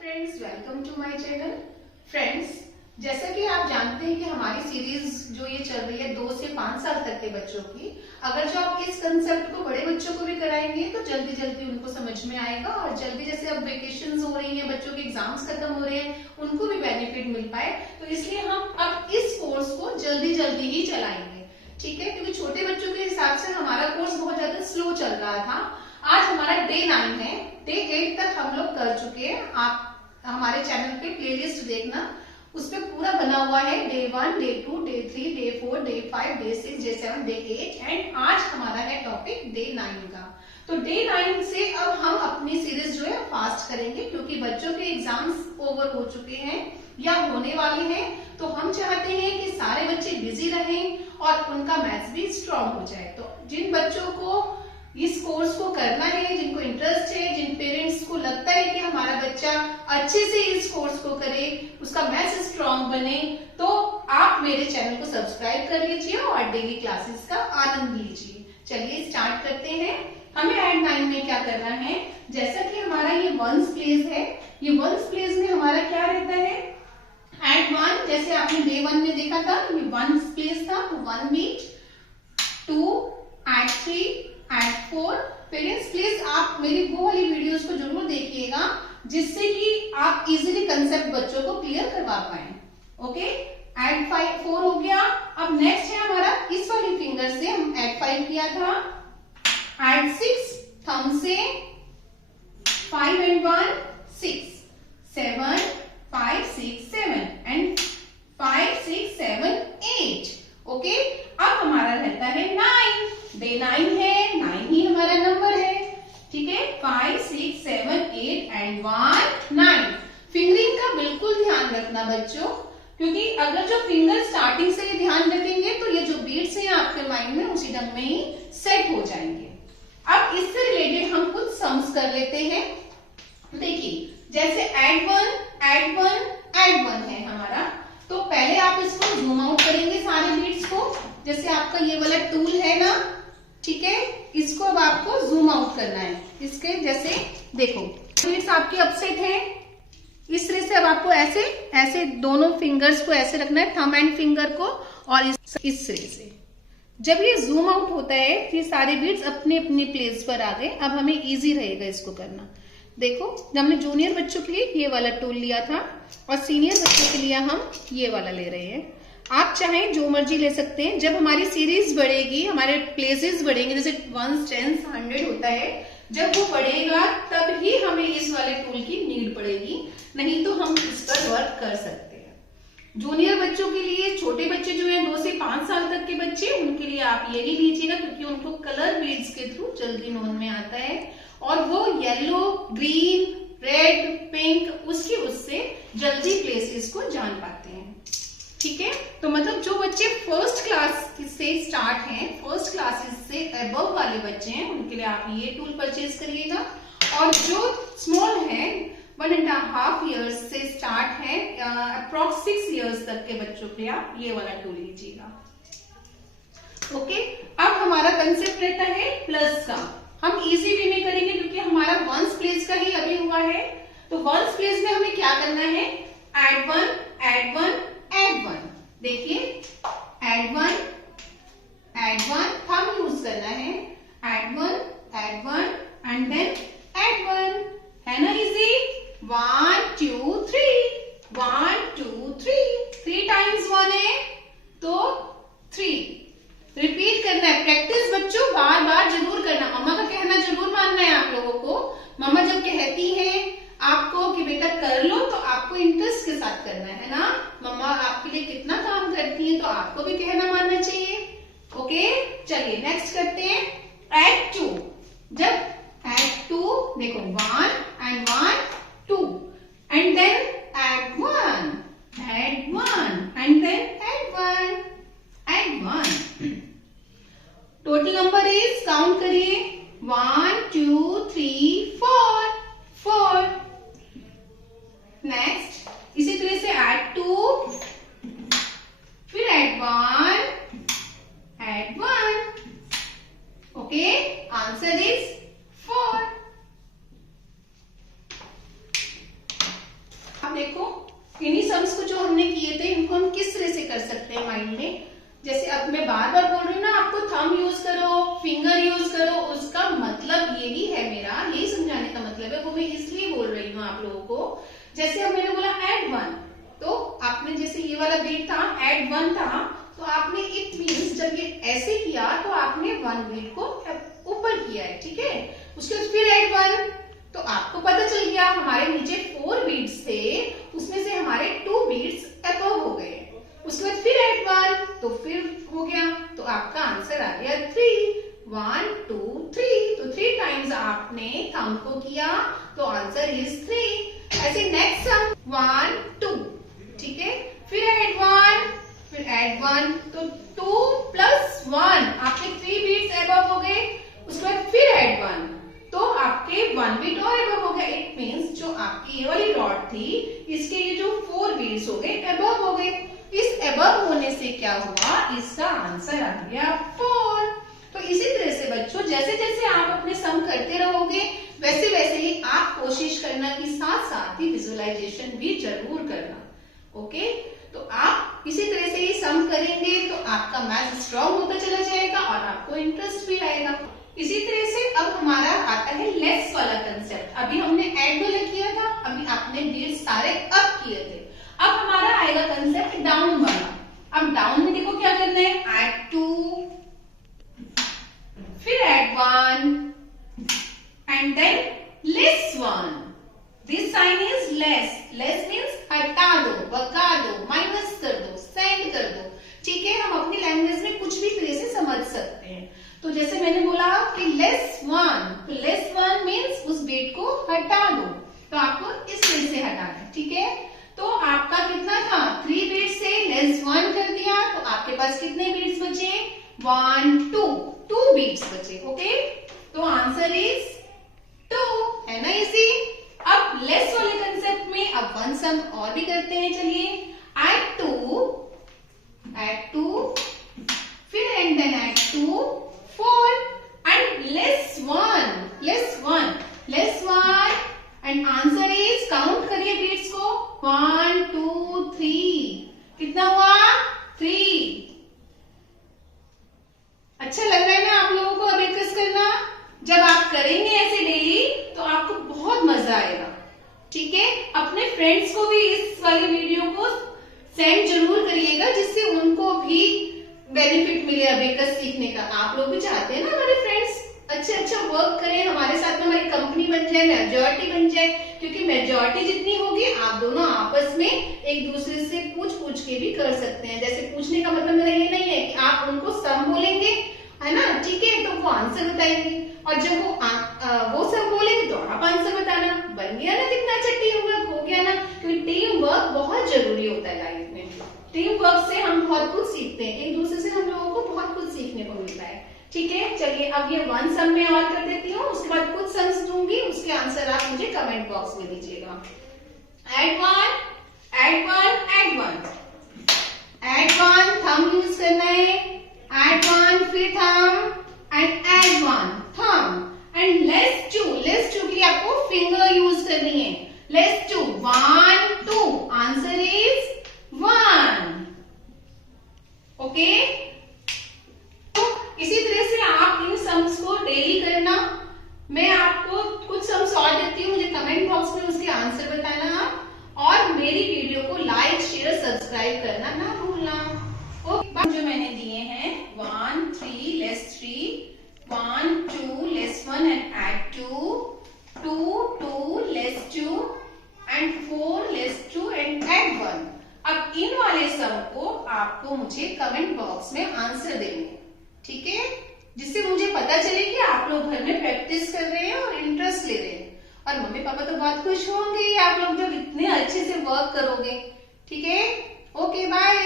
Friends, welcome to my channel. Friends, जैसा कि आप जानते हैं कि हमारी सीरीज जो ये चल रही है 2 से 5 साल तक के बच्चों की, अगर जो आप इस कंसेप्ट को बड़े बच्चों को भी कराएंगे तो जल्दी जल्दी उनको समझ में आएगा और जल्दी जैसे अब वेकेशंस हो रही हैं, बच्चों के एग्जाम्स खत्म हो रहे हैं, उनको भी बेनिफिट मिल पाए। तो इसलिए हम अब इस कोर्स को जल्दी जल्दी ही चलाएंगे, ठीक है, क्योंकि छोटे बच्चों के हिसाब से हमारा कोर्स बहुत ज्यादा स्लो चल रहा था। आज हमारा डे 9 है, डे 8 तक हम लोग कर चुके हैं। आप हमारे चैनल पे प्लेलिस्ट देखना, उसपे पूरा बना हुआ है day 1, day 2, day 3, day 4, day 5, day 6, day 7, day 8 and आज हमारा है टॉपिक डे 9 का। तो डे 9 से अब हम अपनी सीरीज जो है फास्ट करेंगे, क्योंकि बच्चों के एग्जाम्स ओवर हो चुके हैं या होने वाले हैं। तो हम चाहते हैं कि सारे बच्चे बिजी रहें और उनका मैथ्स भी स्ट्रांग हो जाए। तो जिन बच्चों को इस कोर्स को करना है, जिनको इंटरेस्ट है, जिन पेरेंट्स को लगता है कि हमारा बच्चा अच्छे से इस कोर्स को करे, उसका मैथ्स स्ट्रांग बने, तो आप मेरे चैनल को सब्सक्राइब कर लीजिए और डेली क्लासेस का आनंद लीजिए। चलिए स्टार्ट करते हैं। हमें ऐड 9 में क्या करना है, जैसा कि हमारा ये वंस प्लेस है, ये वंस प्लेस में हमारा क्या रहता है, ऐड 1, जैसे आपने डे 1 में देखा था, ये वंस प्लेस था, 1 beat, 2, add 3, add 4। Parents please आप मेरी वो वाली वीडियोस को जरूर देखिएगा, जिससे कि आप इजीली कंसेप्ट बच्चों को क्लियर करवा पाए। ओके, ऐड 4 हो गया। अब नेक्स्ट है हमारा इस वाली फिंगर से हम ऐड 5 किया था, ऐड 6 थंब से, 5 एंड 1 6, 7 5 6 7 एंड 5 6 7 8। ओके, अब हमारा रहता है 9, डे 9 है, 9 ही हमारा नंबर है, ठीक है। 5 6 7 8 एंड 1 9। फिंगरिंग का बिल्कुल ध्यान रखना बच्चों, क्योंकि अगर जो फिंगर स्टार्टिंग से ही ध्यान रखेंगे तो ये जो बीट्स हैं आपके माइंड में उसी ढंग में ही सेट हो जाएंगे। अब इससे रिलेटेड हम कुछ सम्स कर लेते हैं। देखिए, जैसे ऐड 1 ऐड 1 ऐड 1 है हमारा, तो पहले आप इसको जूम आउट करेंगे सारे बीट्स को, जैसे आपका ये वाला टूल है ना, ठीक है, इसको अब आपको जूम आउट करना है। इसके जैसे देखो बीट्स आपकी अपसेट है, इस तरह से अब आपको ऐसे ऐसे दोनों फिंगर्स को ऐसे रखना है, थंब एंड फिंगर को, और इस तरह से जब ये जूम आउट होता है ये सारे बीट्स अपने अपने प्लेस पर आ गए। अब हमें इजी रहेगा इसको करना। देखो, जब हमने जूनियर बच्चों के लिए ये वाला टूल लिया था और सीनियर बच्चों के लिए हम ये वाला ले रहे हैं। आप चाहें जो मर्जी ले सकते हैं। जब हमारी सीरीज बढ़ेगी, हमारे प्लेसेस बढ़ेंगे, जैसे 1 10 100 होता है, जब वो बढ़ेगा तब ही हमें इस वाले टूल की नीड पड़ेगी, नहीं तो हम इस पर वर्क कर सकते हैं। जूनियर बच्चों के लिए, छोटे बच्चे जो हैं 2 से 5 साल तक के बच्चे, उनके लिए आप यही लीजिएगा, क्योंकि उनको कलर बीड्स के थ्रू जल्दी नोन में आता है और वो येलो, ग्रीन, रेड, पिंक उससे जल्दी प्लेसेस को जान पाते हैं, ठीक है। तो मतलब जो बच्चे फर्स्ट क्लास से स्टार्ट हैं, फर्स्ट क्लासेस से अबव वाले बच्चे हैं, उनके लिए आप ये टूल परचेज करिएगा, और जो स्मॉल है 1.5 ईयर्स से स्टार्ट है, अप्रॉक्स 6 ईयर्स तक के बच्चों के लिए आप ये वाला टूल लीजिएगा। ओके, अब हमारा कंसेप्ट रहता है प्लस का। हम इजी वे में करेंगे क्योंकि हमारा वंस प्लेस का ही अभी हुआ है। तो वंस प्लेस में हमें क्या करना है, ऐड 1 ऐड 1 ऐड 1। देखिए, ऐड 1 थंब यूज करना है, ऐड 1 एंड देन ऐड 1, है ना इजी। 1 2 3 1 2 3 टाइम्स 1 है तो 3 रिपीट करना है। प्रैक्टिस बच्चों बार बार जरूर करना। मम्मा का कहना जरूर मानना है आप लोगों को। मम्मा जब कहती है आपको कि बेटा कर लो, तो आपको इंटरेस्ट के साथ करना है ना। मम्मा आपके लिए कितना काम करती है, तो आपको भी कहना मानना चाहिए। ओके, चलिए नेक्स्ट करते हैं, ऐड 2। जब ऐड 2, देखो 1 एंड 1 2 एंड देन इन्हीं सम्स को जो हमने किए थे इनको हम किस तरह से कर सकते हैं माइंड में। जैसे अब मैं बार बार बोल रही हूँ ना, आपको थंब यूज करो, फिंगर यूज करो, उसका मतलब यही है, मेरा यही समझाने का मतलब है, वो मैं इसलिए बोल रही हूँ आप लोगों को। जैसे अब मैंने बोला ऐड 1, तो आपने जैसे ये वाला बीट था ऐड 1 था, तो आपने इट मीन्स जब ये ऐसे किया तो आपने 1 बीट को ऊपर किया है, ठीक है। उसके बाद फिर ऐड 1, तो आपको पता चल गया हमारे नीचे 4 बीट्स थे, उसमें से हमारे 2 बीट्स अबव हो गए। उसके बाद फिर ऐड 1, तो फिर हो गया, तो आपका आंसर आ गया 3। 1 2 3, तो 3 टाइम्स आपने थंब को किया, तो आंसर इज 3। ऐसे नेक्स्ट सम 1 2, ठीक है, फिर ऐड 1, फिर ऐड 1, तो 2 प्लस 1 आपके 3 बीट्स अबव हो गए। उसके बाद फिर ऐड 1, तो आपके 1 बीट और अबव हो गया। इट मीन्स जो आपकी ये वाली रॉड थी, इसके ये जो 4 बीट्स हो गए अबव हो गए। इस अबव होने से क्या हुआ, इसका आंसर आ गया 4। तो इसी तरह से बच्चों, जैसे जैसे आप अपने सम करते रहोगे, वैसे वैसे ही आप कोशिश करना कि साथ साथ ही विजुअलाइजेशन भी जरूर करना। ओके, तो आप इसी तरह से ही सम करेंगे तो आपका मैथ स्ट्रॉन्ग होता चला जाएगा और आपको इंटरेस्ट भी आएगा। इसी तरह से अब हमारा आता है लेस वाला कंसेप्ट। अभी हमने ऐड वाला किया था, अभी आपने बीट सारे अप किए थे। अब हमारा आएगा कंसेप्ट डाउन वाला। अब डाउन में देखो क्या करना है, ऐड 2, फिर add 1 and then less 1। This sign is less. Less means हटा दो, भगा दो, माइनस कर दो, सेंड कर दो, ठीक है। हम अपनी लैंग्वेज में कुछ भी तरह से समझ सकते हैं। तो जैसे मैंने बोला कि लेस 1, तो लेस 1 मीन्स उस बीट को हटा दो, तो आपको इस तरह से हटाना है, ठीक है। तो आपका कितना था, 3 बीट से लेस 1 कर दिया, तो आपके पास कितने बीट्स बचे, 1 2 बीट्स बचे। ओके, तो आंसर इज 2, है ना इजी। अब लेस वाले कंसेप्ट में अब 1 सम और भी करते हैं, चलिए। ऐड 2, फिर and then add 2 4 and less 1 and answer is, count करिए बीट्स को, 1 2 3, कितना हुआ, 3। अच्छा लग रहा है ना आप लोगों को अबेकस करना? जब आप करेंगे ऐसे डेली तो आपको बहुत मजा आएगा, ठीक है। अपने फ्रेंड्स को भी इस वाली वीडियो को सेंड जरूर करिएगा, जिससे उनको भी बेनिफिट मिले अबेकस सीखने का। आप लोग भी चाहते हैं ना हमारे फ्रेंड्स अच्छा वर्क करें हमारे साथ में, हमारी कंपनी बन जाए, मेजॉरिटी बन जाए, क्योंकि मेजॉरिटी जितनी होगी आप दोनों आपस में एक दूसरे से पूछ के भी कर सकते हैं। जैसे पूछने का मतलब मेरा ये नहीं है कि आप उनको सम बोलेंगे, है ना, ठीक है, तो वो आंसर बताएंगे, और जब वो सम बोलेंगे तो आप आंसर बताना। बन गया ना कितना अच्छा टीम वर्क हो गया ना, क्योंकि टीम वर्क बहुत जरूरी होता है लाइफ में। टीम वर्क से हम बहुत कुछ सीखते हैं, एक दूसरे से हम लोगों को बहुत कुछ सीखने को मिलता है, ठीक है। चलिए अब ये 1 सम में और कर देती हूँ, उसके बाद कुछ सम्स दूंगी, उसके आंसर आप मुझे कमेंट बॉक्स में दीजिएगा। ऐड 1 थंब यूज करना है, ऐड 1 फिर thumb and add 1 thumb and less 2 के लिए आपको फिंगर यूज करनी है। Less 2 1 2, answer is 1। ओके, तो इसी तरह से आप इन सम्स को डेली करना। मैं आपको कुछ सम्स और देती हूँ, मुझे कमेंट बॉक्स में उसके आंसर बताना आप, और मेरी वीडियो को लाइक शेयर सब्सक्राइब करना ना भूलना। ओके, जो मैंने दिए हैं 1 3 less 3, 1 2 less 1 and add 2, 2 2 less 2 and 4 less 2 and add 1। अब इन वाले सम को आपको मुझे कमेंट बॉक्स में आंसर देने, ठीक है, जिससे मुझे पता चले कि आप लोग घर में प्रैक्टिस कर रहे हैं और इंटरेस्ट ले रहे हैं। और मम्मी पापा तो बहुत खुश होंगे आप लोग जब इतने अच्छे से वर्क करोगे, ठीक है। Okay, bye.